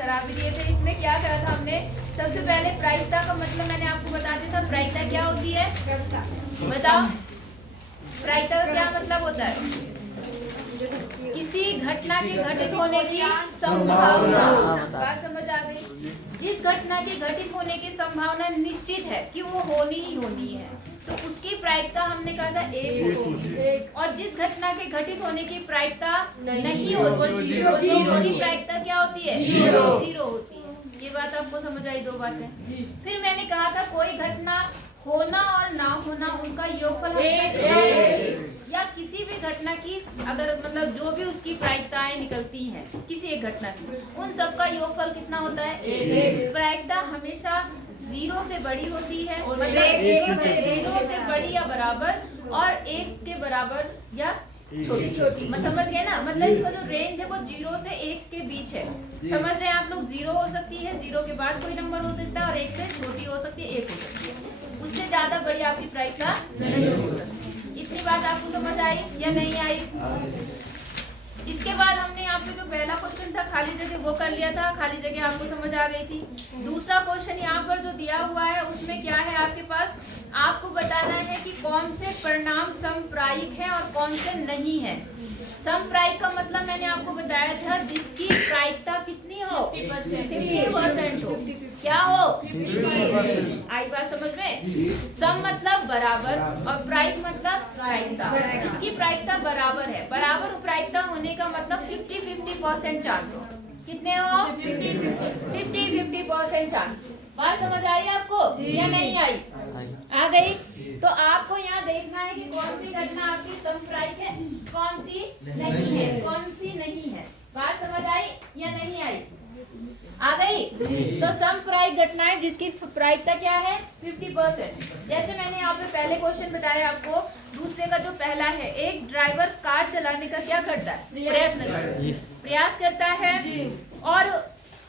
करा भी दिए थे। इसमें क्या करा था हमने, सबसे पहले प्रायिकता का मतलब मैंने आपको बता दिया था। प्रायिकता क्या होती है बताओ, प्रायिकता का क्या मतलब होता है? किसी घटना के घटित होने की संभावना। बात समझ आ गई? जिस घटना के घटित होने की संभावना निश्चित है कि वो होनी ही होनी है, तो उसकी प्रायिकता हमने कहा था एक होगी। और जिस घटना के घटित होने की प्रायिकता नहीं होती, तो उसकी प्रायिकता क्या होती है? जीरो होती है। ये बात आपको समझ आई? दो बातें। फिर मैंने कहा था कोई घटना होना और ना होना उनका योगफल या किसी भी घटना की अगर मतलब जो भी उसकी प्रायिकताएं निकलती हैं किसी एक घटना की, उन सब का योगफल कितना होता है? एक। प्रायिकता हमेशा 0 से बड़ी होती है, मतलब 0 से बड़ी या बराबर, और 1 के बराबर या छोटी। समझ गए ना? मतलब इसका जो रेंज है वो 0 से 1 के बीच है। समझ रहे हैं आप लोग? 0 हो सकती है, 0 के बाद कोई नंबर हो सकता है, और 1 से छोटी हो सकती है, 1 हो सकती है। उससे ज्यादा बड़ी आपकी प्रायिकता नहीं हो सकती। इतनी बात आपको समझ आई या नहीं आई? इसके बाद हमने यहाँ पे जो पहला क्वेश्चन था खाली जगह वो कर लिया था, खाली जगह आपको समझ आ गई थी। दूसरा क्वेश्चन यहाँ पर जो दिया हुआ है उसमें क्या है आपके पास, आपको बताना है कि कौन से परिणाम समप्रायिक है और कौन से नहीं है। समप्रायिक का मतलब मैंने आपको बताया था जिसकी प्रायिकता कितनी हो? 50% हो। क्या हो? 50%। आई बात समझ में? सम मतलब बराबर और प्रायिक मतलब प्रायिकता। जिसकी प्रायिकता बराबर है, बराबर प्रायिकता होने का मतलब 50-50% चांस हो। कितने हो? 50-50% चांस। बात समझ आई आपको या नहीं आई? आ गई? तो आपको यहाँ देखना है कि कौन सी घटना आपकी समप्रायिक है, कौन सी नहीं है, कौन सी नहीं है। बात समझ आई या नहीं आई? आ गई? तो समप्रायिक घटनाएं जिसकी प्रायिकता क्या है? 50%। जैसे मैंने यहाँ पे पहले क्वेश्चन बताया आपको, दूसरे का जो पहला है, एक ड्राइवर कार चलाने का क्या करता है? प्रयास करता है, और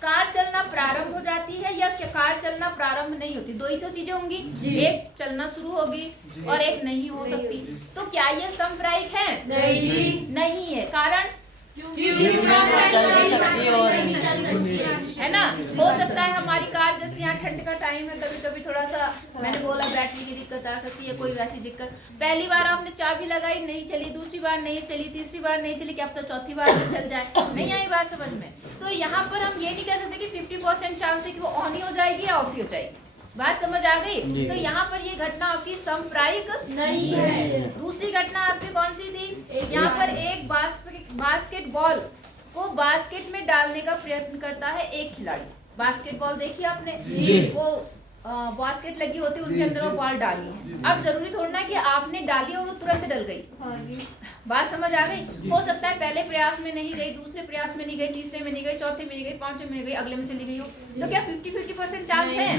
कार चलना प्रारंभ हो जाती है या कार चलना प्रारंभ नहीं होती? दो ही तो चीजें होंगी, एक चलना शुरू होगी और एक नहीं हो सकती। तो क्या ये समप्रायिक है? नहीं है। कारण है ना? हो सकता है हमारी कार, जैसे यहाँ ठंड का टाइम है, कभी कभी थोड़ा सा मैंने बोला बैटरी की दिक्कत आ सकती है, कोई वैसी दिक्कत। पहली बार आपने चाबी लगाई नहीं चली, दूसरी बार नहीं चली, तीसरी बार नहीं चली, क्या पता चौथी बार में चल जाए। नहीं आई बात समझ में? तो यहाँ पर हम ये नहीं कह सकते कि 50% चांस है कि वो ऑन ही हो जाएगी या ऑफ ही हो जाएगी। बात समझ आ गई? तो यहाँ पर ये घटना आपकी समप्रायिक नहीं है। दूसरी घटना आपकी कौन सी थी? यहाँ पर एक बास्केटबॉल को बास्केट में डालने का प्रयत्न करता है एक खिलाड़ी। बास्केटबॉल देखी आपने? वो बास्केट लगी होती है, उनके अंदर वो बॉल डाली है। अब जरूरी थोड़ा ना कि आपने डाली और वो तुरंत डल गई। बात समझ आ गई? हो सकता है पहले प्रयास में नहीं गई, दूसरे प्रयास में नहीं गई, तीसरे में नहीं गई, चौथे में नहीं गई, पांचवें में नहीं गई, अगले में चली गई हो। तो क्या 50-50% चांस है?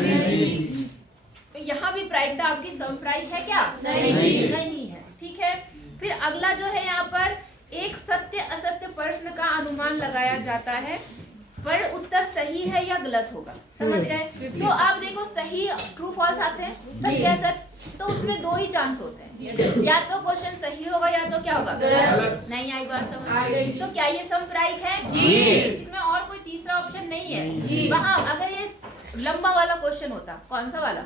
तो यहाँ भी प्रायिकता आपकी समप्रायिक है क्या? नहीं है। ठीक है। फिर अगला जो है यहाँ पर एक सत्य असत्य प्रश्न का अनुमान लगाया जाता है, पर उत्तर सही है या गलत होगा। समझ गए? तो आप देखो, सही ट्रू फॉल्स आते हैं, सत्य असत्य, तो उसमें दो ही चांस होते हैं, या तो क्वेश्चन सही होगा या तो क्या होगा? गलत। नहीं आई बात समझ आ गई? तो क्या ये समप्रायिक है? इसमें और कोई तीसरा ऑप्शन नहीं है। वहाँ अगर ये लंबा वाला क्वेश्चन होता, कौन सा वाला?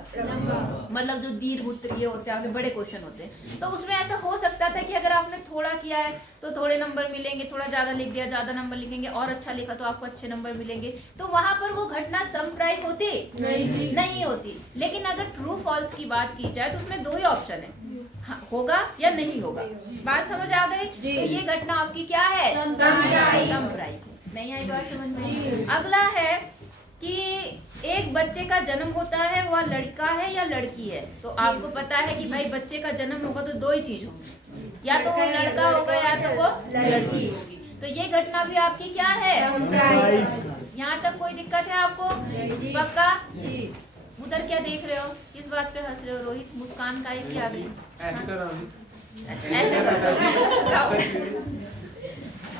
मतलब जो दीर्घ उत्तरीय होते हैं, बड़े क्वेश्चन होते हैं, तो उसमें ऐसा हो सकता था कि अगर आपने थोड़ा किया है तो थोड़े नंबर मिलेंगे, थोड़ा ज्यादा लिख दिया ज्यादा नंबर लिखेंगे, और अच्छा लिखा तो आपको अच्छे नंबर मिलेंगे। तो वहां पर वो घटना समप्रायिक होती नहीं होती। लेकिन अगर ट्रू फॉल्स की बात की जाए तो उसमें दो ही ऑप्शन है, हाँ, होगा या नहीं होगा। बात समझ आ गई? तो ये घटना आपकी क्या है? समप्रायिक। नहीं आई बात समझ में? अगला है कि एक बच्चे का जन्म होता है, वह लड़का है या लड़की है। तो आपको पता है कि भाई बच्चे का जन्म होगा तो दो ही चीज होंगी, या तो वो लड़का होगा या तो वो लड़की होगी। तो ये घटना भी आपकी क्या है? यहाँ तक कोई दिक्कत है आपको? पक्का? उधर क्या देख रहे हो? किस बात पे हंस रहे हो? रोहित मुस्कान का ही आ गई? ऐसे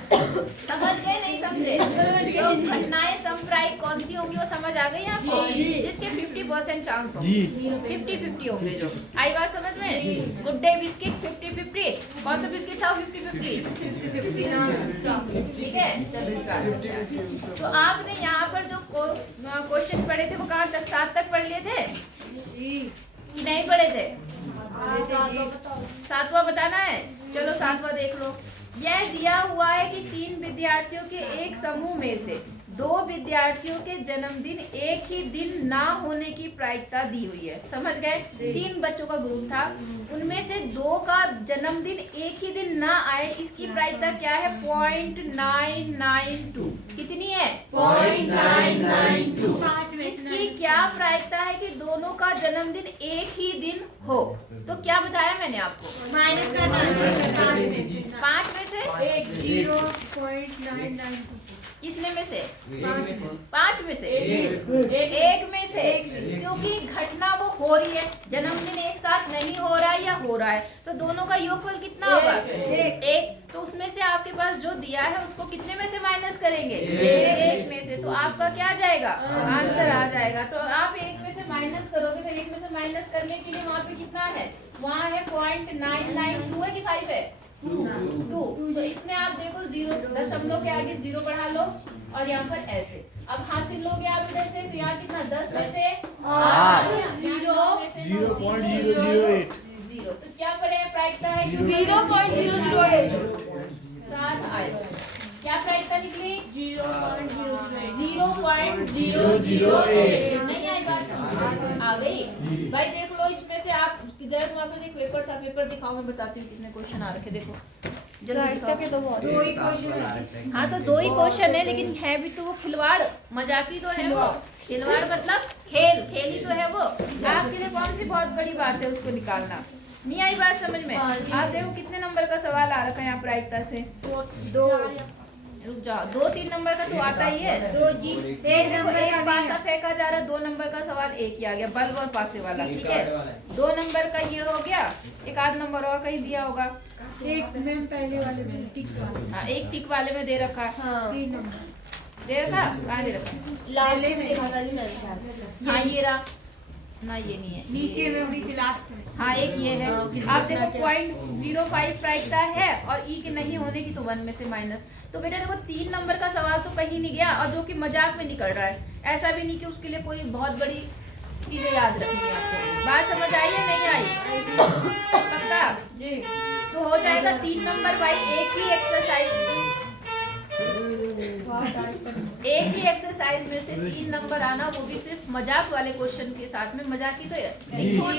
समझ गए नहीं समझे? तो घटनाएं समप्रायिक कौन सी होंगी वो समझ आ गई आपको? जिसके 50% चांस होंगे, 50-50 होंगे। जो आई बात समझ में? गुड डे बिस्किट 50-50, कौन सा बिस्किट था? 50-50। ठीक है। तो आपने यहाँ पर जो क्वेश्चन पढ़े थे वो कहाँ तक, 7 तक पढ़ लिए थे कि नहीं पढ़े थे? 7वां बताना है। चलो 7वां देख लो। यह दिया हुआ है कि 3 विद्यार्थियों के एक समूह में से 2 विद्यार्थियों के जन्मदिन एक ही दिन ना होने की प्रायिकता दी हुई है। समझ गए? 3 बच्चों का ग्रुप था, उनमें से 2 का जन्मदिन एक ही दिन ना आए, इसकी प्रायिकता क्या है? 0.992। कितनी है? 0.992। इसकी क्या प्रायिकता है कि दोनों का जन्मदिन एक ही दिन हो? तो क्या बताया मैंने आपको? माइनस करना 5 में से 0.992। किसने में से? 5 में से 1 में से, क्योंकि घटना वो हो रही है, जन्मदिन एक साथ नहीं हो रहा है या हो रहा है, तो दोनों का योगफल कितना होगा? 1। तो उसमें से आपके पास जो दिया है उसको कितने में से माइनस करेंगे? 1 में से। तो आपका क्या आ जाएगा? आंसर आ जाएगा। तो आप 1 में से माइनस करोगे, फिर 1 में से माइनस करने के लिए वहाँ पे कितना है? वहाँ है 0.992 है कि 5 है? 2। तो इसमें आप देखो 0 दशमलव के आगे 0 बढ़ा लो और यहाँ पर ऐसे। अब हासिल लोगे आप इधर से, तो यहाँ कितना? 10 में से 8, 0.008। 0। तो क्या पड़े? प्रायिकता है 0.008। 7 आएगा। क्या प्रायिकता निकली? 0.008। नहीं आई बात समझ? आ गई भाई। देख लो इसमें से आप जरा, तुम्हारे पास एक पेपर था, पेपर दिखाओ, मैं बताती हूँ कितने क्वेश्चन आ रखे। देखो जल्दी दिखाओ। 2 ही क्वेश्चन है। हाँ तो 2 ही क्वेश्चन है, लेकिन है भी तो वो खिलवाड़, मजाकी तो है वो। खिलवाड़ मतलब खेल, खेली तो है वो। आपके लिए कौन सी बहुत बड़ी बात है उसको निकालना? नहीं आई बात समझ में? आप देखो कितने नंबर का सवाल आ रखा है यहाँ प्रायिकता से? 2। रुक जाओ, 2-3 नंबर का तो आता ही है। 2 जी। एक पासा फेंका जा रहा है, 2 नंबर का सवाल एक ही आ गया, बल्ब और पासे वाला। ठीक है, 2 नंबर का ये हो गया। एक आध नंबर और कहीं दिया होगा। एक मैम पहले वाले में टिक वाले। हाँ, एक टिक वाले में दे रखा है। 3 नंबर दे रखा कहाँ दे रखा? लास्ट में। हाँ ये रहा ना, ये नहीं है, नीचे में, नीचे लास्ट में। हाँ एक ये है। आप देखो 0.05 प्रायिकता है और ई के नहीं होने की, तो 1 में से माइनस। तो बेटा देखो 3 नंबर का सवाल तो कहीं नहीं गया, और जो कि मजाक में निकल रहा है। ऐसा भी नहीं कि उसके लिए कोई बहुत बड़ी चीजें याद रखनी है आपको। बात समझ आई या नहीं आई? पक्का जी? तो हो जाएगा 3 नंबर भाई। एक ही एक्सरसाइज में से 3 नंबर आना, वो भी सिर्फ मजाक वाले क्वेश्चन के साथ में। मजाक ही तो है,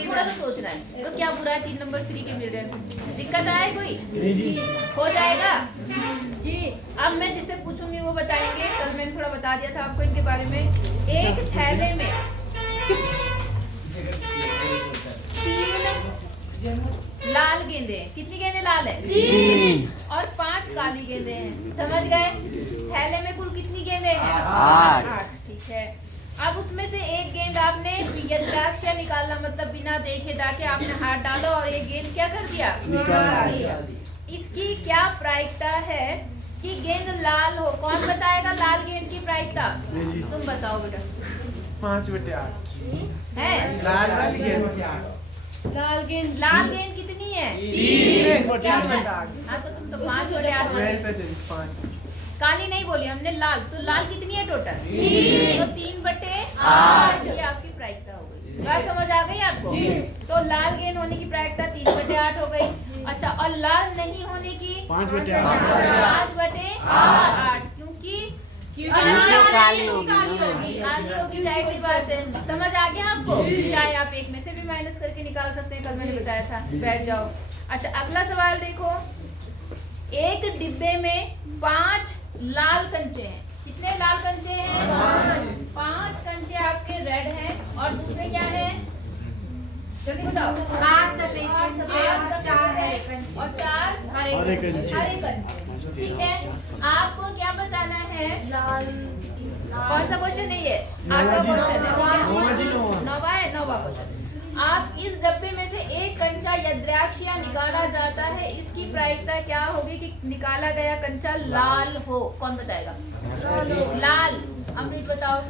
थोड़ा तो सोच रहा है, तो क्या बुरा है? 3 नंबर फ्री के मिल रहे हैं। दिक्कत आए कोई? हो जाएगा जी। अब मैं जिससे पूछूंगी वो बताएंगे। कल मैंने थोड़ा बता दिया था आपको इनके बारे में। एक थैले में 3 लाल गेंदे, कितनी गेंदे लाल है? 3। और 5 काली गेंदे हैं। समझ गए? थैले में कुल कितनी गेंदे हैं? 8। ठीक है। अब उसमें से एक गेंद आपने यद्राक्ष्या निकालना, मतलब बिना देखे दाखे आपने हाथ डाला और एक गेंद क्या कर दिया? निकाल दिया। इसकी क्या प्रायिकता है कि गेंद लाल हो? कौन बताएगा लाल गेंद की प्रायिकता? तुम बताओ बेटा। 5/8 है लाल गेंद। लाल गेंद कितनी है? 3/8। हाँ तो तुम तो 5/8। 5। काली नहीं बोली हमने, लाल। तो लाल कितनी है टोटल? 3। तो 3/8 ये आपकी प्रायिकता हो गई। बात समझ आ गई आपको? तो लाल गेंद होने की प्रायिकता 3/8 हो गई। अच्छा, और लाल नहीं होने की 5/8। 5/8 क्योंकि काली होगी, जाहिर सी बात है। समझ आ गया आपको? चाहे आप 1 में से भी माइनस करके निकाल सकते हैं, कल मैंने बताया था। बैठ जाओ। अच्छा, अगला सवाल देखो। एक डिब्बे में 5 लाल कंचे हैं। कितने लाल कंचे हैं? 5 कंचे आपके रेड हैं, और दूसरे क्या है? जल्दी बताओ। 8 सफेद कंचे और 4 हरे कंचे और 4 हरे कंचे। ठीक है। आपको क्या बताना है? कौन सा क्वेश्चन है ये? 8वां क्वेश्चन है। 9वां क्वेश्चन। आप इस डब्बे में से एक कंचा यद्राक्ष्या निकाला जाता है, इसकी प्रायिकता क्या होगी कि निकाला गया कंचा लाल हो? कौन बताएगा? लाल। अमृत बताओ।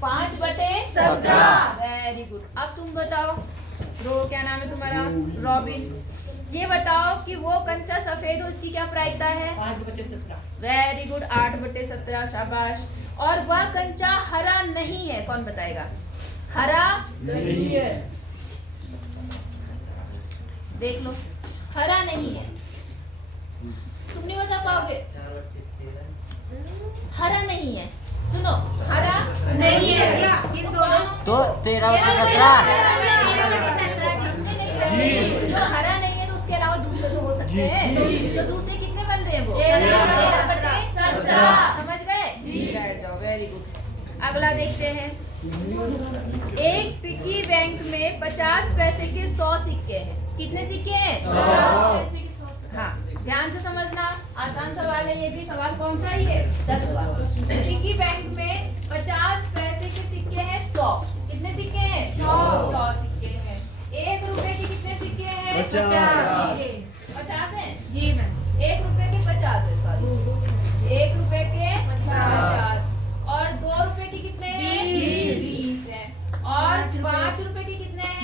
5/17। Very good. अब तुम बताओ। क्या नाम है तुम्हारा? रॉबिन। ये बताओ कि वो कंचा सफेद हो, इसकी क्या प्रायिकता है? 5/17। Very good, 8/17। शाबाश। और वह कंचा हरा नहीं है। कौन बताएगा? हरा नहीं है। देख लो, हरा नहीं है। तुम नहीं बता पाओगे? हरा नहीं है। सुनो, हरा नहीं है। इन दोनों तो 13 बटे 17। जो हरा नहीं है तो उसके अलावा दूसरे तो हो सकते हैं। तो दूसरे कितने बन रहे हैं वो? 13 बटे 17। समझ गए? बैठ जाओ, वेरी गुड। अगला देखते हैं। एक पिगी बैंक में 50 पैसे के 100 सिक्के हैं। कितने सिक्के हैं? 100। हाँ, ध्यान से समझना, आसान सवाल है ये भी। सवाल कौन सा ही है? 10। पिगी बैंक में 50 पैसे के सिक्के हैं 100। कितने सिक्के हैं? 100 सिक्के हैं। 1 रुपए के कितने सिक्के हैं? 50 है जी मैम। 1 रुपए के 50 है, सॉरी, 1 रुपए के 50। और 2 रुपए के कितने हैं? 20 है। और 5 रुपए के कितने हैं?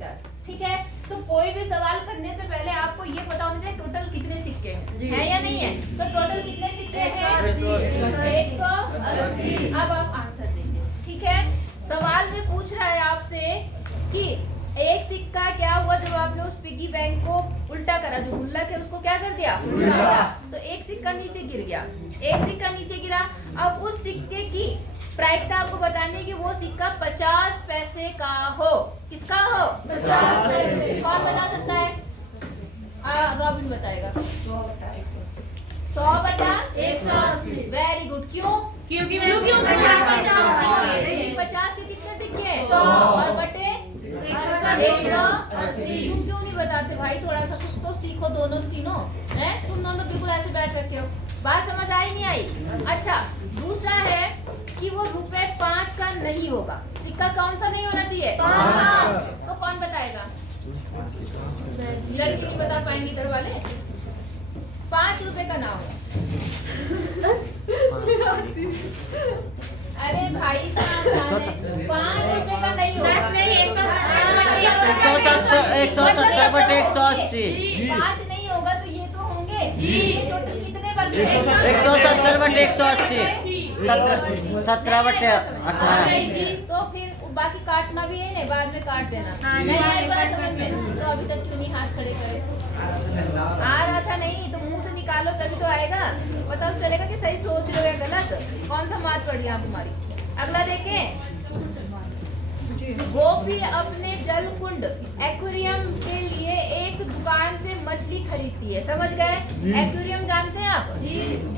10। ठीक है, तो कोई भी सवाल करने से पहले आपको ये पता होना चाहिए टोटल कितने सिक्के हैं या नहीं है। तो टोटल कितने सिक्के हैं? 180। अब आप आंसर देंगे। ठीक है, सवाल में पूछ रहा है आपसे कि एक सिक्का क्या हुआ जब आपने उस पिगी बैंक को उल्टा करा, जो गुल्लक है उसको क्या कर दिया? उल्टा। तो एक सिक्का नीचे गिर गया, एक सिक्का नीचे गिरा। अब उस सिक्के की प्रायिकता आपको बतानी है कि वो सिक्का 50 पैसे का हो। किसका हो? 50 पैसे। कौन बता सकता है? रॉबिन बताएगा। 100 बटा 180। Very good. क्यों? क्योंकि 50 के कितने सिक्के हैं? 100 और बटे 180। तुम क्यों नहीं बताते भाई? थोड़ा सा कुछ तो सीखो दोनों तीनों। हैं? तुम दोनों बिल्कुल ऐसे बैठ रखे हो। बात समझ आई नहीं आई? अच्छा, दूसरा है कि वो रुपए 5 का नहीं होगा। सिक्का कौन सा नहीं होना चाहिए? 5। तो कौन बताएगा? लड़की नहीं बता पाएंगी इधर वाले। 5 रुपए का ना होगा। अरे भाई, 5 रुपए का नहीं होगा। 170 बटे 180। 5 नहीं होगा तो ये तो होंगे। टोटल कितने बन रहे हैं? 170 बटे 180। 17 बटे 18। तो फिर बाकी काटना भी है ना, बाद में काट देना। नहीं आई बात समझ में? तो अभी तक क्यों नहीं हाथ खड़े करे? आ रहा था नहीं तो मुंह से निकालो तभी तो आएगा। पता तो चलेगा कि सही सोच रहे हो या गलत। कौन सा मार्क पड़ गया तुम्हारी? अगला देखें। गोपी अपने जल कुंड एक्वेरियम के लिए एक दुकान से मछली खरीदती है। समझ गए? एक्वेरियम जानते हैं आप?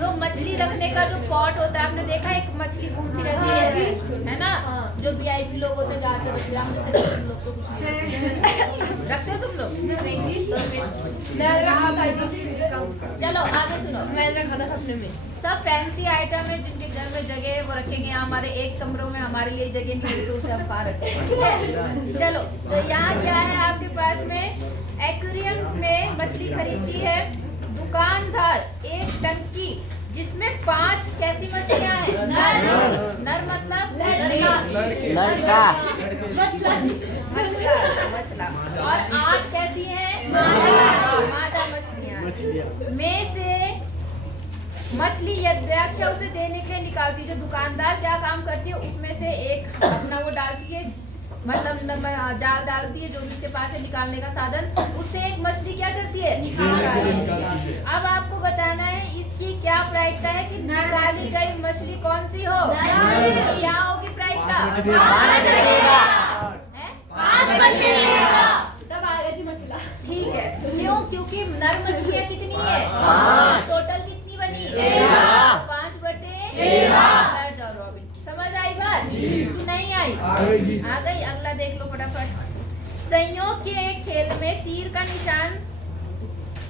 जो मछली रखने का जो पॉट होता है, आपने देखा एक मछली घूमती रहती है ना? जो वीआईपी लोग होते हैं जाते रहते हैं। हम जैसे तुम लोग तो कुछ नहीं रखते हो तुम लोग? नहीं जी। चलो आगे सुनो। मैंने रखा था सपने में। सब फैंसी आइटम है जिनके घर में जगह है वो रखेंगे। हमारे एक कमरों में हमारे लिए जगह नहीं है तो उसे हम कहाँ रखेंगे? ठीक है, चलो। तो यहाँ क्या है आपके पास में? एक्वेरियम में मछली खरीदती है दुकानदार एक टंकी जिसमें 5 कैसी मछलियाँ हैं? नर मतलब लड़का। अच्छा, मछला। और 8 कैसी हैं? मादा मछलियाँ। में से मछली यद्राक्ष उसे देने के लिए निकालती है। जो दुकानदार क्या काम करती है उसमें से एक अपना वो डालती है, मतलब जाल डालती है जो भी उसके पास है निकालने का साधन। उससे एक मछली क्या करती है? निकालती है। अब आपको बताना है इसकी क्या प्रायिकता है कि निकाली गई मछली कौन सी हो? क्या होगी प्रायिकता? 5 तब आएगा जी मछला। ठीक है, क्यों? क्योंकि नर मछलियाँ कितनी है? टोटल कितनी बनी? 5 बटे 13। रॉबिन, समझ आई बात कि नहीं आई? आ गई। अगला देख लो फटाफट। संयोग के एक खेल में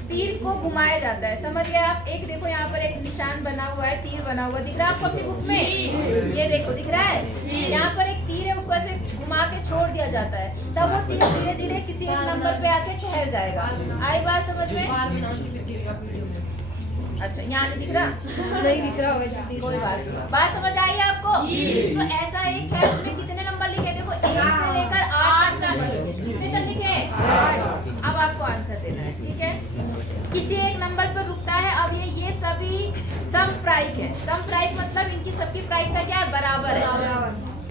तीर को घुमाया जाता है। समझ गए आप? एक देखो यहाँ पर एक निशान बना हुआ है, तीर बना हुआ दिख रहा है आपको अपनी बुक में? ये देखो दिख रहा है। यहाँ पर एक तीर है, उसको ऐसे घुमा के छोड़ दिया जाता है, तब वो तीर धीरे धीरे किसी एक नंबर पे आके ठहर जाएगा। आई बात समझ में? अच्छा, यहाँ नहीं दिख रहा? नहीं दिख रहा होगा। कोई बात समझ आई आपको? तो ऐसा एक है उसमें कितने नंबर लिखे? देखो 1 से लेकर 8 तक नंबर कितने तक लिखे? अब आपको आंसर देना है, ठीक है। किसी एक नंबर पर रुकता है। अब ये सभी समप्रायिक है। समप्रायिक मतलब इनकी सबकी प्रायिकता क्या है? बराबर है।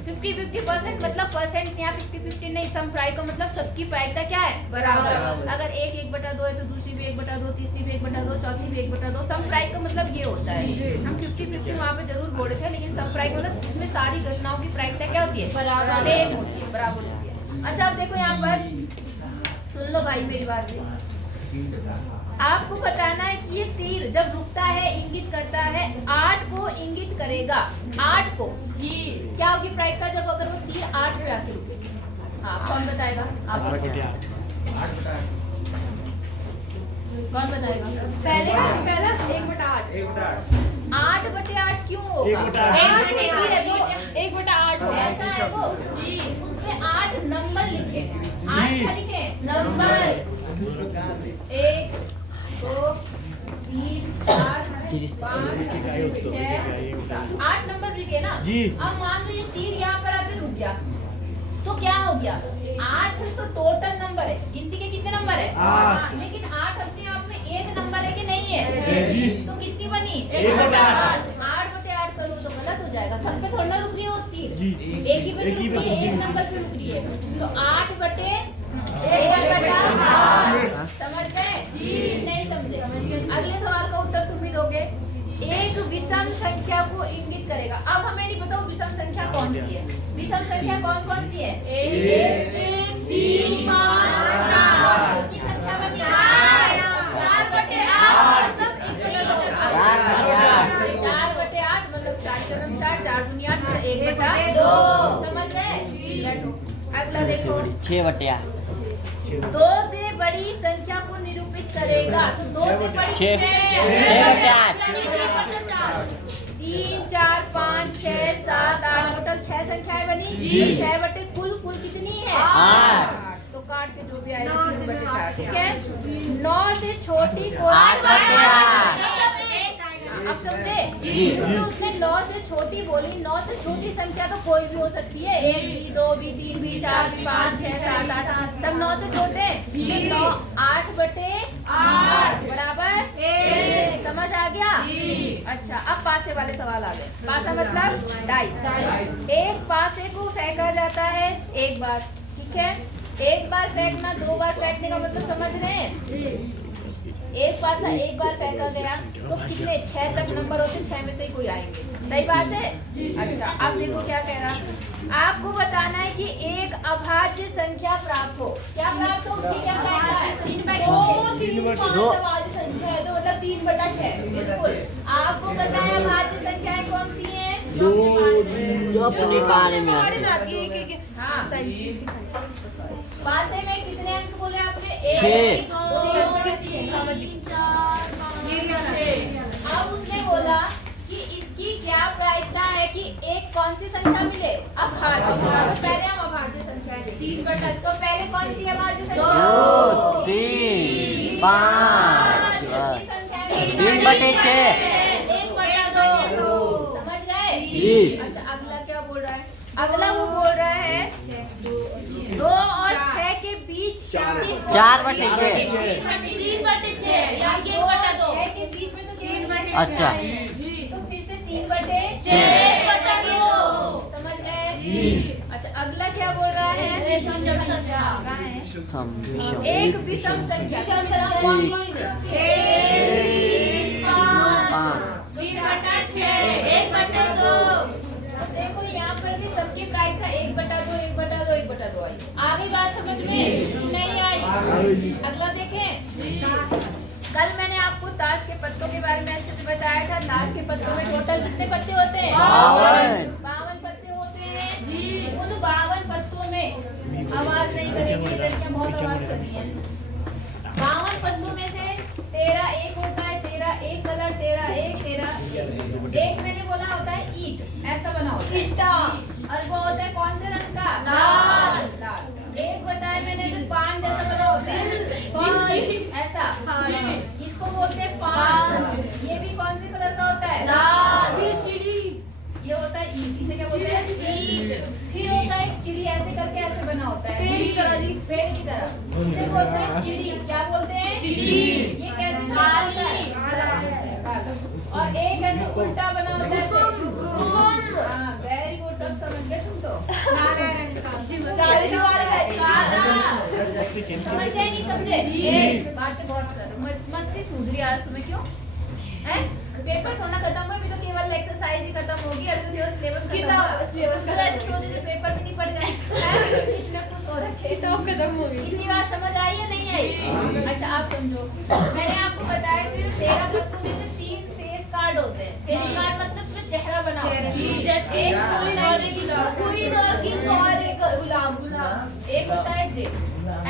50-50% मतलब परसेंट यहाँ 50-50 नहीं, समप्रायिक का मतलब सबकी प्रायिकता क्या है? बराबर। अगर एक 1/2 है तो दूसरी भी 1/2, तीसरी भी 1/2, चौथी भी 1/2। समप्रायिक का मतलब ये होता है। हम 50-50 वहाँ पे जरूर बोल रहे थे, लेकिन समप्रायिक मतलब इसमें सारी घटनाओं की प्रायिकता क्या होती है? बराबर, सेम होती है, बराबर होती है। अच्छा अब देखो यहाँ पर सुन लो भाई मेरी बात भी। आपको बताना है कि ये तीर जब रुकता है इंगित करता है 8 को इंगित करेगा। 8 को जी क्या होगी प्रायिकता जब अगर वो तीर 8 पे आके रुके? हाँ कौन बताएगा? आप कौन बताएगा? पहला 1/8। 8/8 क्यों होगा? 1/8 ऐसा है वो जी, उसमें 8 नंबर लिखे। 8 क्या लिखे? नंबर 1 2 3 4 5 6 8 नंबर लिखे ना जी। अब मान लो ये तीर यहाँ पर आके रुक गया तो क्या हो गया? 8 तो टोटल नंबर है, गिनती के कितने नंबर है? 8। लेकिन 8 अपने आप में एक नंबर है कि नहीं है? जी। तो कितनी बनी? 1/8। 8/8 करो तो गलत हो जाएगा। सब पे थोड़ा ना रुक रही है वो तीर, जी। एक ही पे एक ही रुक पे रही है, रुक एक रही है। नंबर पे रुक रही है। तो 8/8 समझ गए? नहीं समझे? अगले सवाल का उत्तर तुम ही दोगे। एक विषम संख्या को इंगित करेगा। अब हमें नहीं पता वो विषम संख्या कौन सी है। विषम संख्या कौन कौन सी है? 1 3 5 7 कितनी संख्या बनी? 4/8 मतलब 4 दूनी 8 मतलब 1/2। समझ गए? अगला देखो 6/8 2 से बड़ी संख्या को निरूपित करेगा। तो 2 से बड़ी 6/8 3 4 5 6 7 8 टोटल 6 संख्याएं बनी। 6 बटे कुल कितनी है? 8। तो काट के जो भी आएगा 3/4, ठीक है। 9 से छोटी कोई 8/8 अब समझे? जी। तो उसने 9 से छोटी बोली। 9 से छोटी संख्या तो कोई भी हो सकती है, 1 भी 2 भी 3 भी 4 भी 5 6 7 8 सब 9 से छोटे। 9 8/8 बराबर 1। समझ आ गया? अच्छा अब पासे वाले सवाल आ गए। पासा मतलब डाइस। एक पासे को फेंका जाता है एक बार, ठीक है। एक बार फेंकना, 2 बार फेंकने का मतलब समझ रहे हैं? एक पासा एक बार फेंका गया तो कितने 6 तक नंबर होते, 6 में से ही कोई आएंगे। सही बात है? अच्छा अब देखो क्या कह रहा। आपको बताना है कि एक अभाज्य संख्या प्राप्त हो। क्या प्राप्त हो? उसकी क्या प्राप्त है? 3/2 अभाज्य संख्या है तो मतलब 3/6। बिल्कुल आपको पता है अभाज्य संख्याएं कौन सी हैं? जो अपने बारे में हाँ पासे में कितने अंक बोले आपने? 6। अब उसने बोला कि इसकी क्या प्रायिकता है कि एक कौन सी संख्या मिले? अभाज्य। तो पहले हम अभाज्य संख्या है 3/8। तो पहले कौन सी अभाज्य संख्या? 2 3 5 कितनी संख्या है? 3/6 समझ गए? जी। अच्छा अगला क्या बोल रहा है? अगला वो बोल रहा है 2 और 6 के बीच 4/6 के बीच में तो 3/6 अच्छा। तो फिर से 3/6 समझ गए? अच्छा अगला क्या बोल रहा है? विषम संख्या। कहाँ है? एक विषम संख्या। देखो यहाँ पर भी सबकी प्रायिकता 1/2 1/2 1/2 आई। आ गई बात समझ में? नहीं आई? अगला देखें। कल मैंने आपको ताश के पत्तों के बारे में अच्छे से बताया था। ताश के पत्तों में टोटल कितने पत्ते होते हैं? 52 पत्ते होते हैं जी। उन 52 पत्तों में आवाज नहीं करेंगे, लड़कियां बहुत आवाज कर रही हैं। 52 पत्तों में से 13 एक होता है, 13 एक कलर, 13 एक 13 एक मैंने बोला होता है ईट, ऐसा बना होता है। और वो होता है कौन से रंग का? लाल। एक बताया मैंने जो पान जैसा बना होता है, ऐसा इसको बोलते हैं पान। ये भी कौन से कलर का होता है? लाल। ये होता है ईट, इसे क्या बोलते हैं? ईट। फिर होता है चिड़ी, ऐसे करके ऐसे बना होता है पेड़ की तरह, इसे बोलते हैं चिड़ी। समझ गए नहीं समझे? बातें बहुत कर रहे हो। मस्ती सूझ रही है आज तुम्हें, क्यों हैं? पेपर थोड़ा खत्म हुआ, अभी तो केवल एक्सरसाइज ही खत्म होगी, अभी तो केवल सिलेबस सिलेबस तो ऐसे सोचे थे पेपर भी नहीं पढ़ गए हैं? इतने कुछ हो रखे किताब खत्म हो गई। इतनी बात समझ आई या नहीं आई? अच्छा आप समझो, मैंने आपको बताया कि 13 पत्तों में से 3 फेस कार्ड होते हैं। फेस कार्ड मतलब जो चेहरा बना होता है, जैसे एक क्वीन और किंग और एक गुलाम, एक होता है जे,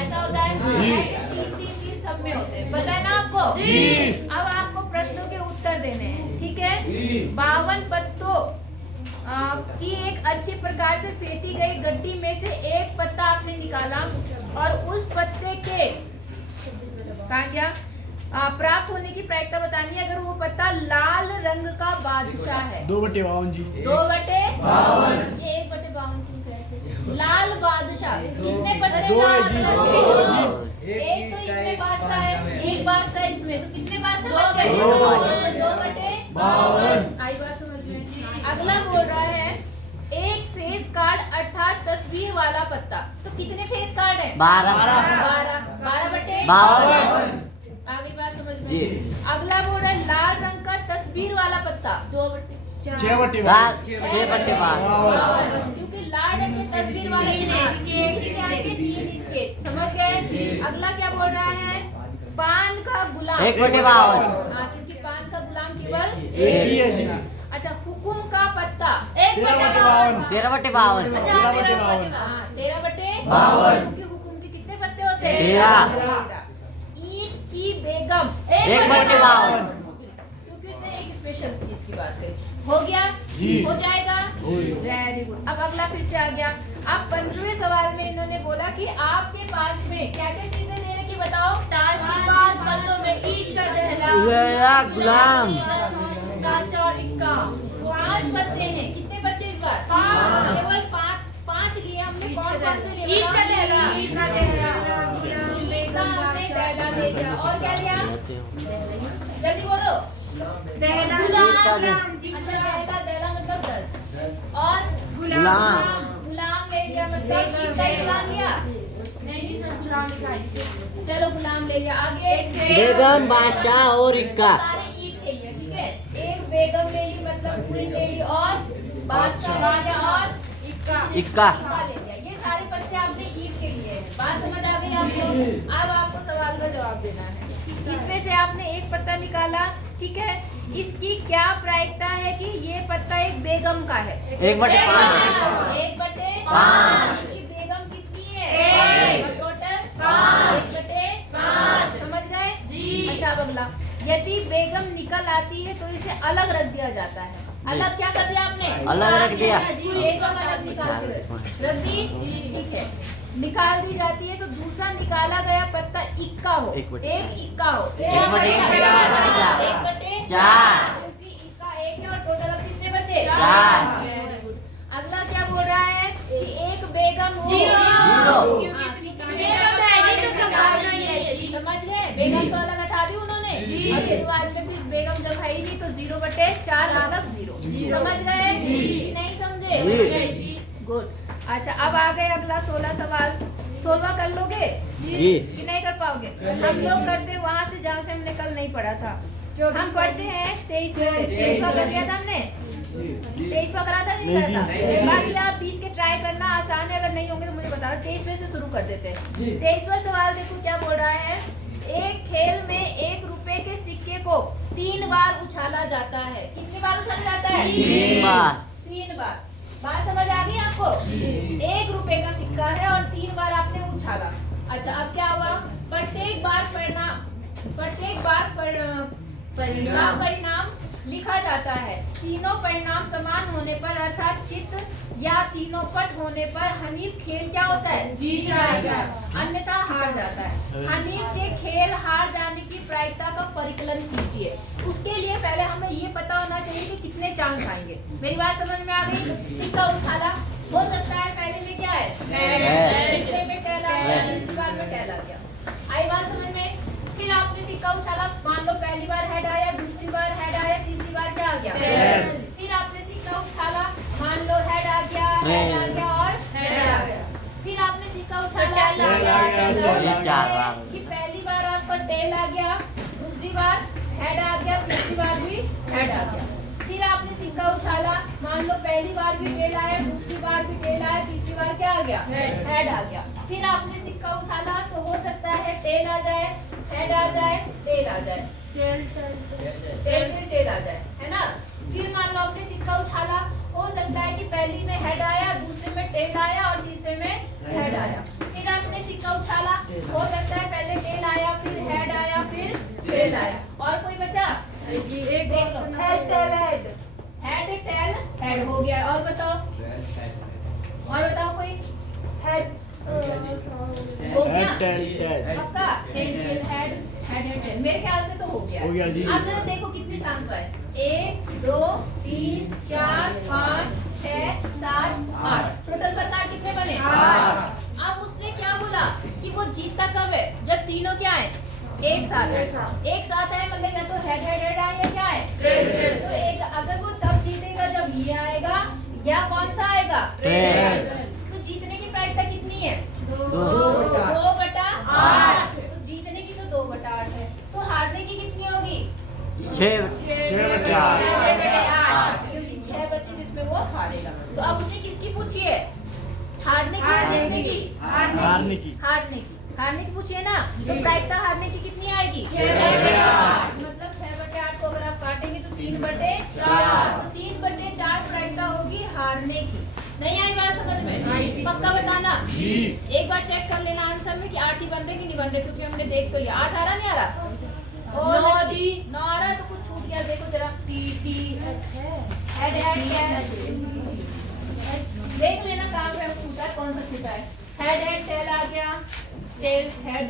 ऐसा होता है। ऐसे 3 सब में होते हैं, पता है ना आपको? अब आपको प्रश्नों के उत्तर देने हैं, ठीक है? 52 पत्तों की एक अच्छी प्रकार से फेंटी गई गड्डी में से एक पत्ता आपने निकाला और उस पत्ते के कहा गया प्राप्त होने की प्रायिकता बतानी है अगर वो पत्ता लाल रंग का बादशाह है। 2/52 जी। 2/52 ये 1/52 क्यों कहते हैं? लाल बादशाह कितने पत्ते? दो है जी, दो जी। एक तो इसमें बादशाह है, एक बादशाह इसमें, तो कितने बादशाह बन गए? 2/52। आई बात समझ में? अगला बोल रहा है एक फेस कार्ड अर्थात तस्वीर वाला पत्ता, तो कितने फेस कार्ड है? 12 आगे बात समझ जी। में? अगला बोल रहा है लाल रंग का तस्वीर वाला पत्ता 6/52 क्योंकि लाल रंग की तस्वीर वाले समझ गए? अगला क्या बोल रहा है? पान का गुलाम 1/52 क्योंकि पान का गुलाम केवल एक ही है जी। अच्छा हुकुम का पत्ता 13/52 13/52 13/52 क्योंकि हुकुम के कितने पत्ते होते हैं? 13। ईंट की बेगम 1/52 क्योंकि उसने एक स्पेशल चीज की बात करी। हो गया जी। हो जाएगा वेरी गुड। अब अगला फिर से आ गया। अब 15वें सवाल में इन्होंने बोला कि आपके पास में क्या क्या चीजें दे रखी बताओ? ताश के 5 पत्तों में ईंट का या गुलाम और इक्का 5 पत्ते हैं। कितने बच्चे इस बार? केवल 5 लिए हमने। कौन कौन से लिए? ईंट का दहला, ईंट का हमने दहला ले लिया। और क्या लिया? जल्दी बोलो। दहला गुलाम। अच्छा दहला मतलब 10 और गुलाम ले लिया मतलब ईंट का गुलाम लिया? नहीं सर गुलाम लिखा। चलो गुलाम ले लिया। आगे बेगम बादशाह और इक्का सारे ईंट के लिए, ठीक है? एक बेगम ले ली मतलब क्वीन ले ली और बादशाह और इक्का ले लिया। ये सारे पत्ते आपने ईंट के लिए हैं। बात समझ आ गई आपको? अब आपको सवाल का जवाब देना है। इसमें से आपने एक पत्ता निकाला, ठीक है? इसकी क्या प्रायिकता है कि ये पत्ता एक बेगम का है? 1/5 1/5 इसकी बेगम कितनी है? टोटल 1/5 समझ गए? अच्छा अब अगला, यदि बेगम निकल आती है तो इसे अलग रख दिया जाता है। अलग क्या कर दिया आपने? अलग रख दिया। बेगम अलग निकाल रख दी, ठीक है? निकाल दी जाती है तो दूसरा निकाला गया पत्ता इक्का हो, एक इक्का हो 1/4 क्योंकि इक्का एक है और टोटल अब कितने बचे? 4। Very good. अगला क्या बोल रहा है कि एक बेगम हो 0। समझ गए? बेगम तो अलग हटा दी उन्होंने और ये बाद में फिर बेगम जब है ही नहीं तो 0/4 मतलब 0। समझ गए? नहीं समझे? गुड। अच्छा अब आ गए अगला 16 सवाल। 16वां कर लोगे कि नहीं कर पाओगे? हम लोग करते वहाँ से जहाँ से हमने कल नहीं पढ़ा था। हम पढ़ते हैं 23वें से। 23वां कर दिया था हमने? 23वां करा था नहीं करा था? बाकी आप बीच के ट्राई करना, आसान है। अगर नहीं होंगे तो मुझे बताओ। 23वें से शुरू कर देते हैं। 23वां सवाल देखो क्या बोल रहा है। एक खेल में 1 रुपए के सिक्के को 3 बार उछाला जाता है। कितनी बार उछाला जाता है? 3 बार। बात समझ आ गई आपको? 1 रुपए का सिक्का है और 3 बार आपने उछाला। अच्छा अब क्या हुआ? प्रत्येक बार परिणाम लिखा जाता है। तीनों परिणाम समान होने पर अर्थात चित्त या तीनों पट होने पर हनीफ खेल क्या होता है? जीत जाएगा, अन्यथा हार जाता है। हनीफ के खेल हार जाने की प्रायिकता का परिकलन कीजिए। उसके लिए पहले हमें ये पता होना चाहिए कि कितने चांस आएंगे। मेरी बात समझ में आ गई? सिक्का उछाला, हो सकता है पहले में क्या है? दूसरे में टेल आ गया, तीसरी बार में टेल आ गया। आई बात समझ में? फिर आपने सिक्का उछाला, मान लो पहली बार हेड आया, दूसरी बार हेड आया, तीसरी बार क्या आ गया? फिर आपने सिक्का उछाला, मान लो हेड आ गया और हेड आ गया। फिर आपने सिक्का उछाला, ये 4 बार कि पहली बार आपका टेल आ गया, दूसरी बार हेड आ गया, तीसरी बार भी हेड आ गया। फिर आपने सिक्का उछाला, मान लो पहली बार भी टेल आया, दूसरी बार भी टेल आया, तीसरी बार क्या आ गया, हेड आ गया। फिर आपने सिक्का उछाला तो हो सकता है टेल आ जाए, हेड आ जाए, टेल आ जाए, टेल आ जाए, है ना। फिर मान लो आपने सिक्का उछाला, हो सकता है कि पहली में हेड आया, दूसरे में टेल आया और तीसरे में हेड आया। फिर आपने सिक्का उछाला, हो सकता है पहले टेल आया, फिर हेड आया, फिर टेल आया। और कोई बचा? एक देख लो, head tail head, head tail head हो गया। और बताओ, और बताओ कोई? हेड हो गया, पक्का? हेड हेड हेड, मेरे ख्याल से तो हो गया। हो गया जी। अब जरा देखो कितने चांस आए, 1 2 3 4 5 6 7 8, टोटल बता कितने बने? 8। अब उसने क्या बोला कि वो जीतता कब है? जब तीनों क्या है, एक साथ है। एक साथ है मतलब या तो हेड हेड हेड आए या क्या है, तो एक, अगर वो तब जीतेगा जब ये आएगा या कौन सा आएगा, तो जीतने की प्रायिकता कितनी है? 2/8। तो जीतने की तो 2/8 है, तो हारने की कितनी होगी? 6/8। क्योंकि 6 बचे जिसमें वो हारेगा। तो अब उसने किसकी पूछी है? हारने की या जीतने की? हारने की। हारने की पूछिए ना, तो प्रायिकता हारने की कितनी आएगी? 6/8। मतलब 6/8 को अगर आप काटेंगे तो 3/4, तो 3/4 प्रायिकता होगी हारने की। नहीं आई बात समझ में? पक्का बताना जी। एक बार चेक कर लेना आंसर में कि 8 ही बन रहे कि नहीं बन रहे, क्योंकि हमने देख तो लिया। 8 आ रहा नहीं आ रहा? 9 जी, 9 आ रहा है तो कुछ छूट गया, देखो जरा। TTH है, हेड हेड क्या देख लेना कहाँ पे छूटा है, कौन सा छूटा है। हेड हेड टेल आ गया, टेल हेड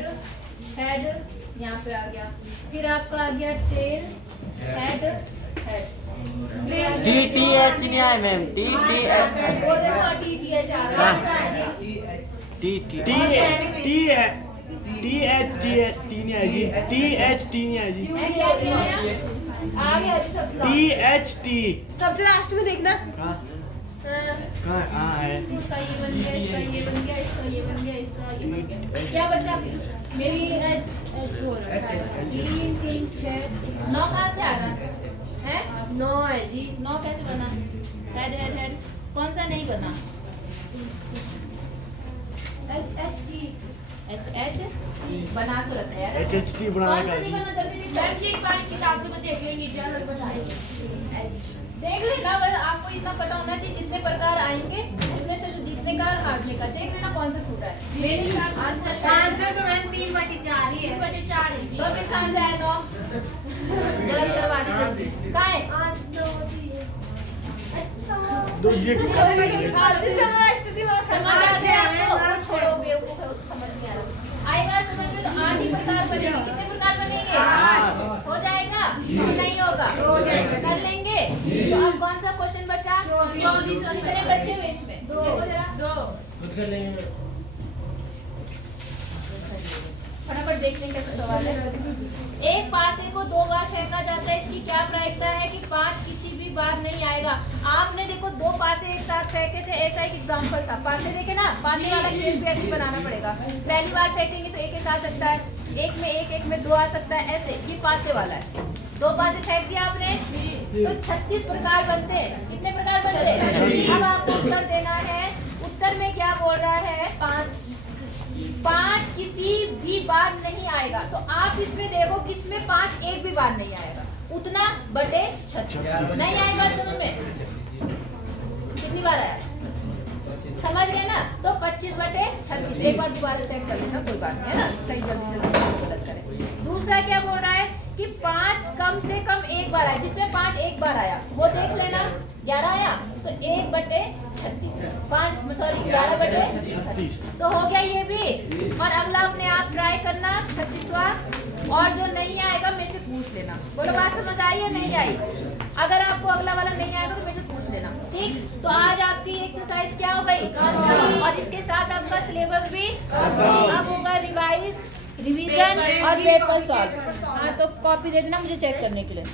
हेड यहाँ पे आ गया, फिर आपका आ गया टेल हेड हेड। TTH नहीं आया मैम, TTH। वो देखो TTH आ रहा है। TTH टी है, TH नहीं है जी, THT नहीं है जी, आ गया जी सबका। THT। सबसे लास्ट में देखना। कहाँ है? इसका ये बन गया, इसका ये बन गया, इसका ये बन गया, इसका ये बन गया। क्या बचा फिर? मेरी H हो रहा है। 3 3 6 9 कहाँ से आ रहा है? 9 है जी। 9 कैसे बना? हेड हेड हेड कौन सा नहीं बना? H बना तो रखा है यार। HHT बनाने कौन का सा नहीं जी। बना? जल्दी मैम जी एक बार किताब में देख लेंगे, ज्यादा बताएंगे। देख लेना, बस आपको इतना पता होना चाहिए जितने प्रकार आएंगे उसमें से जो जीतने का और हारने का, देख लेना कौन सा छूटा है। मेरे साथ आंसर तो मैम 3/4 ही है। 3/4 है। तो फिर कहाँ से आया 9? गलत करवा दी। कहाँ है? 8 9 दूसरे समझ आ गया आपको? छोड़ो बेवकूफ है, उसको समझ नहीं आ रहा। आई बात समझ में? तो 8 ही प्रकार बनेंगे। कितने प्रकार बनेंगे? 8 हो जाएगा? नहीं होगा? कर लेंगे। तो अब कौन सा क्वेश्चन बचा? 24 कितने बच्चे हुए इसमें? देखो जरा। 2 फटाफट देख लें कैसा सवाल है। एक पासे को 2 बार फेंका जाता है, इसकी क्या प्रायिकता है कि 5 किसी भी बार नहीं आएगा। आपने देखो 2 पासे एक साथ फेंके थे, ऐसा एक एग्जांपल था। पासे देखे ना, पासे वाला खेल भी ऐसे बनाना पड़ेगा। पहली बार फेंकेंगे तो एक आ सकता है, एक में 1 1 में 2 आ सकता है, ऐसे। ये पासे वाला है। 2 पासे फेंक दिया आपने तो 36 प्रकार बनते हैं। कितने प्रकार बनते हैं? अब आपको उत्तर देना है। उत्तर में क्या बोल रहा है? 5 किसी भी बार नहीं आएगा। तो आप इसमें देखो किसमें 5 एक भी बार नहीं आएगा, उतना बटे 36। नहीं आई बात समझ में? कितनी बार आया समझ गए ना? तो 25/36। एक बार दोबारा चेक कर लेना, कोई बात नहीं है ना, कहीं जल्दी गलत करें। दूसरा क्या बोल रहा है कि 5 कम से कम एक बार आया, जिसमें 5 एक बार आया वो देख लेना। 11 आया तो 1/36, 11/36 तो हो गया ये भी। और अगला अपने आप ट्राई करना 36वां, और जो नहीं आएगा मेरे से पूछ लेना। बोलो बात समझ आई है नहीं आई? अगर आपको अगला वाला नहीं आएगा तो मेरे से पूछ लेना, ठीक? तो आज आपकी एक्सरसाइज क्या हो गई, और इसके साथ आपका सिलेबस भी अब होगा रिवाइज, रिवीजन और पेपर सॉल्व। हाँ तो कॉपी दे देना मुझे चेक करने के लिए।